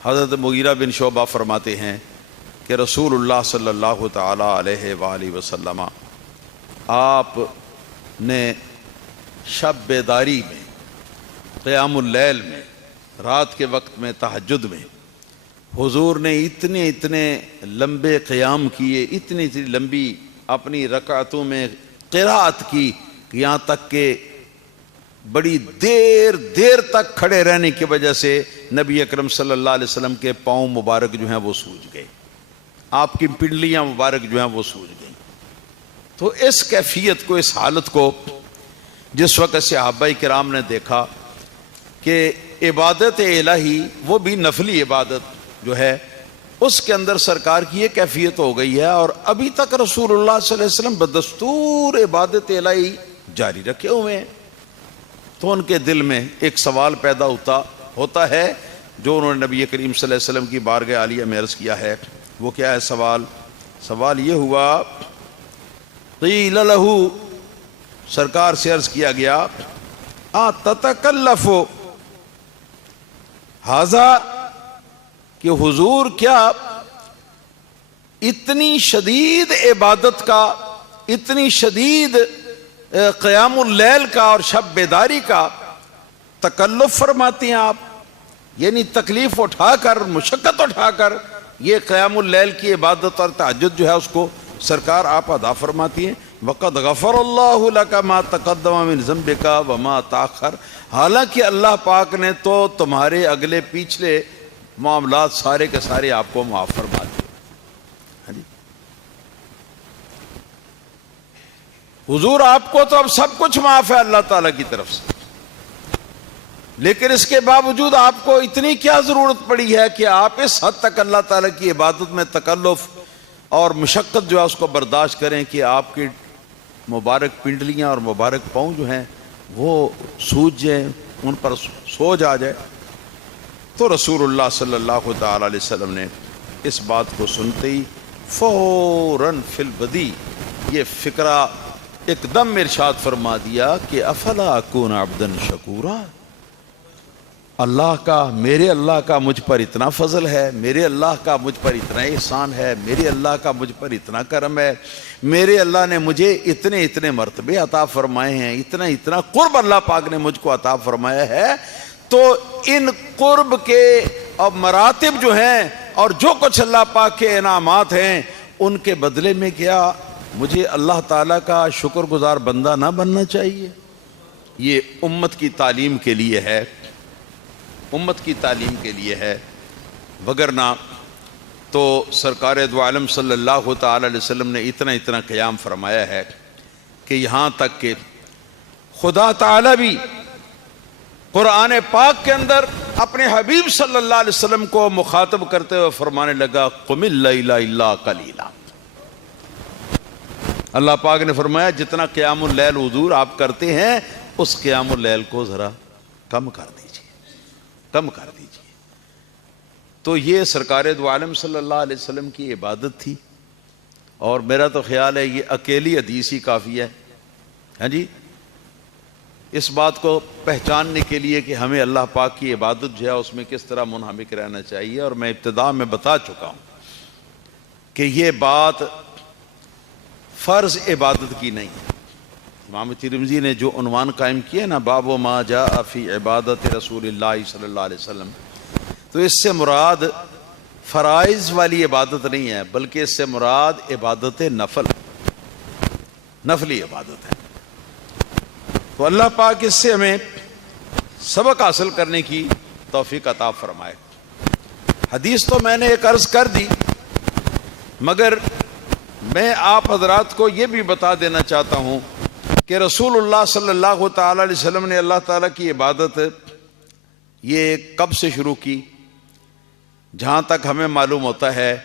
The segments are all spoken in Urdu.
حضرت مغیرہ بن شعبہ فرماتے ہیں کہ رسول اللہ صلی اللہ تعالی علیہ وآلہ وسلم آپ نے شب بیداری میں، قیام اللیل میں، رات کے وقت میں، تہجد میں حضور نے اتنے لمبے قیام کیے، اتنی لمبی اپنی رکعتوں میں قرات کی، یہاں تک کہ بڑی دیر تک کھڑے رہنے کی وجہ سے نبی اکرم صلی اللہ علیہ وسلم کے پاؤں مبارک جو ہیں وہ سوج گئے، آپ کی پنڈلیاں مبارک جو ہیں وہ سوج گئیں۔ تو اس کیفیت کو، اس حالت کو جس وقت صحابہ کرام نے دیکھا کہ عبادت الہی، وہ بھی نفلی عبادت جو ہے، اس کے اندر سرکار کی یہ کیفیت ہو گئی ہے، اور ابھی تک رسول اللہ صلی اللہ علیہ وسلم بدستور عبادت الہی جاری رکھے ہوئے ہیں، تو ان کے دل میں ایک سوال پیدا ہوتا ہے جو انہوں نے نبی کریم صلی اللہ علیہ وسلم کی بارگاہ عالیہ میں عرض کیا ہے۔ وہ کیا ہے سوال یہ ہوا، قیل لہو، سرکار سے عرض کیا گیا، تتکلف ھذا، کہ حضور کیا اتنی شدید عبادت کا، اتنی شدید قیام اللیل کا اور شب بیداری کا تکلف فرماتی ہیں آپ، یعنی تکلیف اٹھا کر، مشقت اٹھا کر یہ قیام اللیل کی عبادت اور تہجد جو ہے اس کو سرکار آپ ادا فرماتی ہیں۔ وقد غفر اللہ لک ما تقدم من ذنبک وما تاخر، حالانکہ اللہ پاک نے تو تمہارے اگلے پیچھے معاملات سارے کے سارے آپ کو معاف فرما دیے۔ حضور آپ کو تو اب سب کچھ معاف ہے اللہ تعالیٰ کی طرف سے، لیکن اس کے باوجود آپ کو اتنی کیا ضرورت پڑی ہے کہ آپ اس حد تک اللہ تعالیٰ کی عبادت میں تکلف اور مشقت جو ہے اس کو برداشت کریں کہ آپ کی مبارک پنڈلیاں اور مبارک پاؤں جو ہیں وہ سوج جائیں، ان پر سوج آ جائے۔ تو رسول اللہ صلی اللہ تعالی علیہ وسلم نے اس بات کو سنتے ہی فوراً فی البدی یہ فکرہ ایک دم ارشاد فرما دیا کہ افلا اکون عبدا شکورا، اللہ کا، میرے اللہ کا مجھ پر اتنا فضل ہے، میرے اللہ کا مجھ پر اتنا احسان ہے، میرے اللہ کا مجھ پر اتنا کرم ہے، میرے اللہ نے مجھے اتنے مرتبے عطا فرمائے ہیں، اتنا قرب اللہ پاک نے مجھ کو عطا فرمایا ہے، تو ان قرب کے اور مراتب جو ہیں اور جو کچھ اللہ پاک کے انعامات ہیں، ان کے بدلے میں کیا مجھے اللہ تعالیٰ کا شکر گزار بندہ نہ بننا چاہیے؟ یہ امت کی تعلیم کے لیے ہے، امت کی تعلیم کے لیے ہے، وگرنہ تو سرکار دو عالم صلی اللہ تعالی علیہ وسلم نے اتنا قیام فرمایا ہے کہ یہاں تک کہ خدا تعالی بھی قرآن پاک کے اندر اپنے حبیب صلی اللہ علیہ وسلم کو مخاطب کرتے ہوئے فرمانے لگا قم اللیل الا قلیلا، اللہ پاک نے فرمایا جتنا قیام اللیل حضور آپ کرتے ہیں اس قیام اللیل کو ذرا کم کر دیجئے، کم کر دیجئے۔ تو یہ سرکار دو عالم صلی اللہ علیہ وسلم کی عبادت تھی، اور میرا تو خیال ہے یہ اکیلی حدیث ہی کافی ہے، ہاں جی، اس بات کو پہچاننے کے لیے کہ ہمیں اللہ پاک کی عبادت جو ہے اس میں کس طرح منہمک رہنا چاہیے۔ اور میں ابتدا میں بتا چکا ہوں کہ یہ بات فرض عبادت کی نہیں ہے۔ امام ترمذی نے جو عنوان قائم کیا نا، باب ما جاء فی عبادت رسول اللہ صلی اللہ علیہ وسلم، تو اس سے مراد فرائض والی عبادت نہیں ہے، بلکہ اس سے مراد عبادت نفلی عبادت ہے۔ تو اللہ پاک اس سے ہمیں سبق حاصل کرنے کی توفیق عطا فرمائے۔ حدیث تو میں نے ایک عرض کر دی، مگر میں آپ حضرات کو یہ بھی بتا دینا چاہتا ہوں کہ رسول اللہ صلی اللہ تعالی علیہ وسلم نے اللہ تعالیٰ کی عبادت یہ کب سے شروع کی؟ جہاں تک ہمیں معلوم ہوتا ہے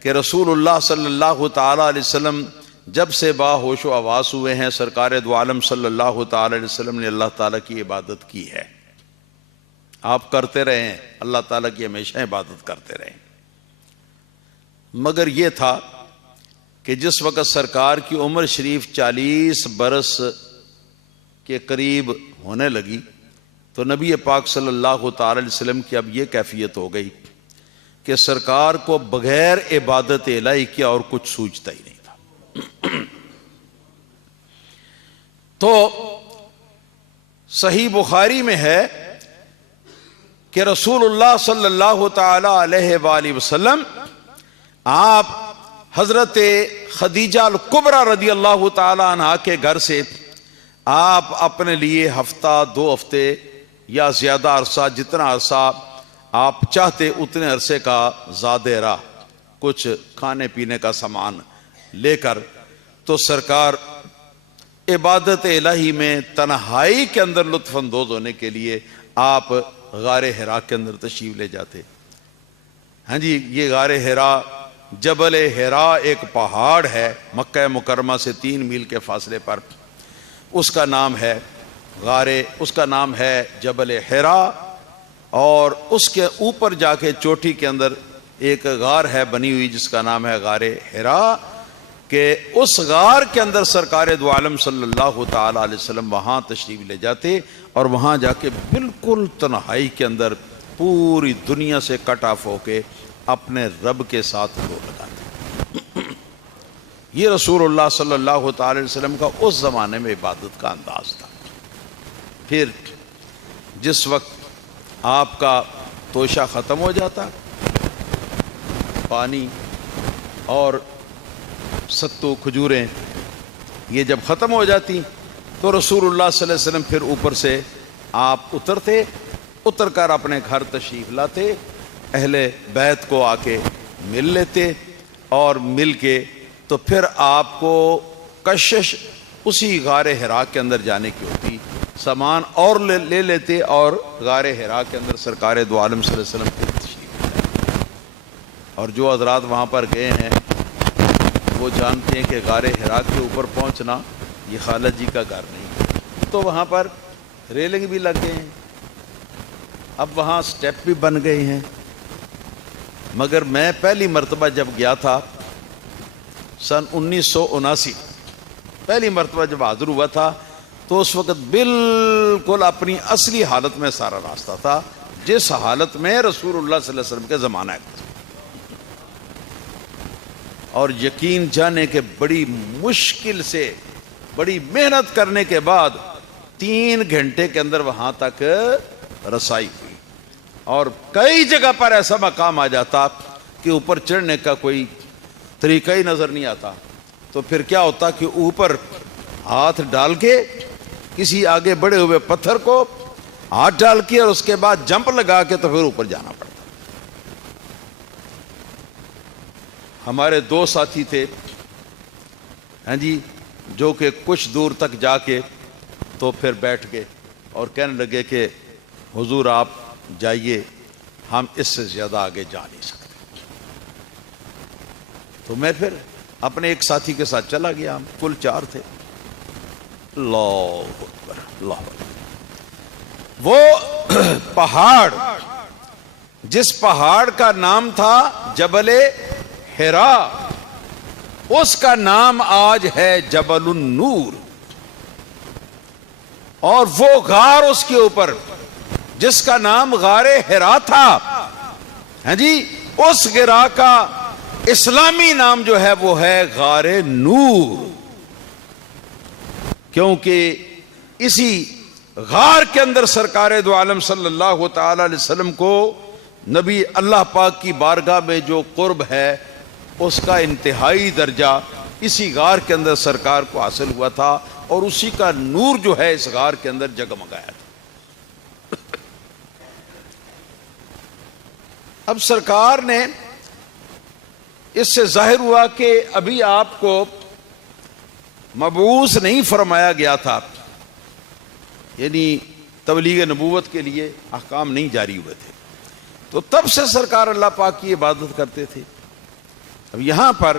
کہ رسول اللہ صلی اللہ تعالی علیہ وسلم جب سے با ہوش و آواز ہوئے ہیں، سرکار دو عالم صلی اللہ تعالی علیہ وسلم نے اللہ تعالیٰ کی عبادت کی ہے۔ آپ کرتے رہے ہیں، اللہ تعالیٰ کی ہمیشہ عبادت کرتے رہے، مگر یہ تھا کہ جس وقت سرکار کی عمر شریف 40 برس کے قریب ہونے لگی تو نبی پاک صلی اللہ تعالی علیہ وسلم کی اب یہ کیفیت ہو گئی کہ سرکار کو بغیر عبادت الہی کیا اور کچھ سوچتا ہی نہیں تھا۔ تو صحیح بخاری میں ہے کہ رسول اللہ صلی اللہ تعالی علیہ وآلہ وسلم آپ حضرت خدیجہ الکبریٰ رضی اللہ تعالی عنہا کے گھر سے آپ اپنے لیے ہفتہ 2 ہفتے یا زیادہ عرصہ، جتنا عرصہ آپ چاہتے اتنے عرصے کا زادِ راہ کچھ کھانے پینے کا سامان لے کر، تو سرکار عبادت الہی میں تنہائی کے اندر لطف اندوز ہونے کے لیے آپ غار حرا کے اندر تشریف لے جاتے۔ ہاں جی، یہ غار حرا، جبل حرا ایک پہاڑ ہے مکہ مکرمہ سے 3 میل کے فاصلے پر، اس کا نام ہے اس کا نام ہے جبل حرا، اور اس کے اوپر جا کے چوٹی کے اندر ایک غار ہے بنی ہوئی جس کا نام ہے غار حرا، کہ اس غار کے اندر سرکار دو عالم صلی اللہ تعالی علیہ وسلم وہاں تشریف لے جاتے اور وہاں جا کے بالکل تنہائی کے اندر پوری دنیا سے کٹ آف ہو کے اپنے رب کے ساتھ رو لگاتے۔ یہ رسول اللہ صلی اللہ تعالی علیہ وسلم کا اس زمانے میں عبادت کا انداز تھا۔ پھر جس وقت آپ کا توشہ ختم ہو جاتا، پانی اور ستو کھجوریں یہ جب ختم ہو جاتی تو رسول اللہ صلی اللہ علیہ وسلم پھر اوپر سے آپ اتر کر اپنے گھر تشریف لاتے، اہل بیت کو آ کے مل لیتے، اور مل کے تو پھر آپ کو کشش اسی غار حرا کے اندر جانے کی ہوتی، سامان اور لے لیتے اور غار حرا کے اندر سرکار دو عالم صلی اللہ علیہ وسلم کی تشریف لائے۔ اور جو حضرات وہاں پر گئے ہیں وہ جانتے ہیں کہ غار حرا کے اوپر پہنچنا یہ خالد جی کا گھر نہیں، تو وہاں پر ریلنگ بھی لگ گئے ہیں، اب وہاں سٹیپ بھی بن گئے ہیں۔ مگر میں پہلی مرتبہ جب گیا تھا سن 1979، پہلی مرتبہ جب حاضر ہوا تھا تو اس وقت بالکل اپنی اصلی حالت میں سارا راستہ تھا، جس حالت میں رسول اللہ صلی اللہ علیہ وسلم کے زمانہ ہے۔ اور یقین جانے کہ بڑی مشکل سے، بڑی محنت کرنے کے بعد 3 گھنٹے کے اندر وہاں تک رسائی ہوئی، اور کئی جگہ پر ایسا مقام آ جاتا کہ اوپر چڑھنے کا کوئی طریقہ ہی نظر نہیں آتا، تو پھر کیا ہوتا کہ اوپر ہاتھ ڈال کے کسی آگے بڑے ہوئے پتھر کو ہاتھ ڈال کے اور اس کے بعد جمپ لگا کے تو پھر اوپر جانا پڑتا۔ ہمارے 2 ساتھی تھے، ہاں جی، جو کہ کچھ دور تک جا کے تو پھر بیٹھ گئے اور کہنے لگے کہ حضور آپ جائیے، ہم اس سے زیادہ آگے جا نہیں سکتے۔ تو میں پھر اپنے ایک ساتھی کے ساتھ چلا گیا، ہم کل 4 تھے۔ اللہ اکبر، اللہ اکبر۔ وہ پہاڑ، جس پہاڑ کا نام تھا جبل حرا، اس کا نام آج ہے جبل النور، اور وہ غار اس کے اوپر جس کا نام غار حرا تھا، ہاں جی، اس غار کا اسلامی نام جو ہے وہ ہے غار نور، کیونکہ اسی غار کے اندر سرکار دو عالم صلی اللہ تعالی علیہ وسلم کو نبی اللہ پاک کی بارگاہ میں جو قرب ہے اس کا انتہائی درجہ اسی غار کے اندر سرکار کو حاصل ہوا تھا، اور اسی کا نور جو ہے اس غار کے اندر جگمگایا تھا۔ اب سرکار نے، اس سے ظاہر ہوا کہ ابھی آپ کو مبعوث نہیں فرمایا گیا تھا، یعنی تبلیغ نبوت کے لیے احکام نہیں جاری ہوئے تھے، تو تب سے سرکار اللہ پاک کی عبادت کرتے تھے۔ اب یہاں پر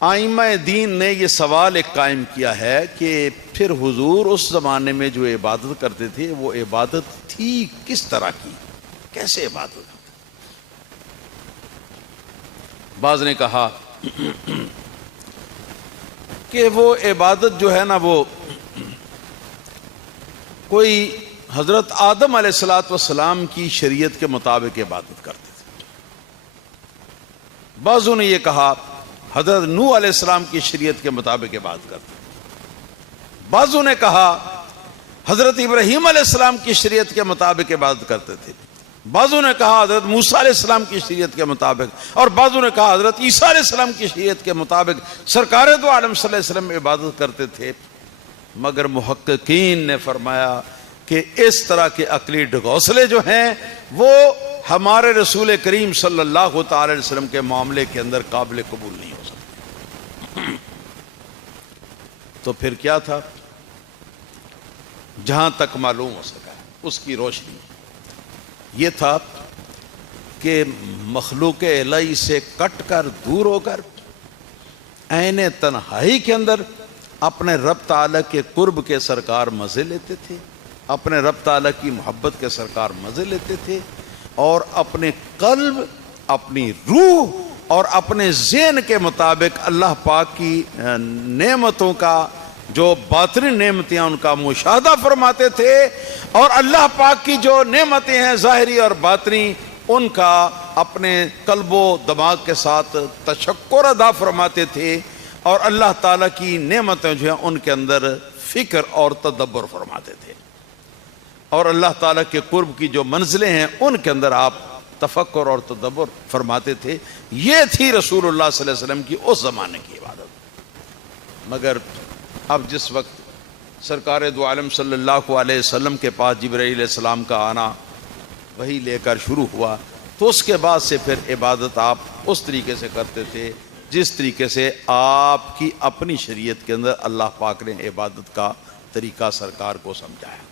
ائمہ دین نے یہ سوال ایک قائم کیا ہے کہ پھر حضور اس زمانے میں جو عبادت کرتے تھے وہ عبادت تھی کس طرح کی، کیسے عبادت؟ بعض نے کہا کہ وہ عبادت جو ہے نا وہ کوئی حضرت آدم علیہ الصلوۃ والسلام کی شریعت کے مطابق عبادت کرتے تھے، بعضوں نے یہ کہا حضرت نوح علیہ السلام کی شریعت کے مطابق عبادت کرتے تھے، بعضوں نے کہا حضرت ابراہیم علیہ السلام کی شریعت کے مطابق عبادت کرتے تھے، بعضوں نے کہا حضرت موسیٰ علیہ السلام کی شریعت کے مطابق، اور بعضوں نے کہا حضرت عیسیٰ علیہ السلام کی شریعت کے مطابق سرکار دو عالم صلی اللہ علیہ وسلم عبادت کرتے تھے۔ مگر محققین نے فرمایا کہ اس طرح کے عقلی ڈھکوسلے جو ہیں وہ ہمارے رسول کریم صلی اللہ تعالی علیہ وسلم کے معاملے کے اندر قابل قبول نہیں ہو سکتے۔ تو پھر کیا تھا؟ جہاں تک معلوم ہو سکا ہے اس کی روشنی یہ تھا کہ مخلوق الہی سے کٹ کر دور ہو کر عین تنہائی کے اندر اپنے رب تعالیٰ کے قرب کے سرکار مزے لیتے تھے، اپنے رب تعالیٰ کی محبت کے سرکار مزے لیتے تھے، اور اپنے قلب، اپنی روح اور اپنے ذہن کے مطابق اللہ پاک کی نعمتوں کا جو باطنی نعمتیں ان کا مشاہدہ فرماتے تھے، اور اللہ پاک کی جو نعمتیں ہیں ظاہری اور باطنی ان کا اپنے قلب و دماغ کے ساتھ تشکر ادا فرماتے تھے، اور اللہ تعالیٰ کی نعمتیں جو ہیں ان کے اندر فکر اور تدبر فرماتے تھے، اور اللہ تعالیٰ کے قرب کی جو منزلیں ہیں ان کے اندر آپ تفکر اور تدبر فرماتے تھے۔ یہ تھی رسول اللہ صلی اللہ علیہ وسلم کی اس زمانے کی عبادت۔ مگر اب جس وقت سرکار دو عالم صلی اللہ علیہ وسلم کے پاس جبرائیل علیہ السلام کا آنا وہی لے کر شروع ہوا، تو اس کے بعد سے پھر عبادت آپ اس طریقے سے کرتے تھے جس طریقے سے آپ کی اپنی شریعت کے اندر اللہ پاک نے عبادت کا طریقہ سرکار کو سمجھایا۔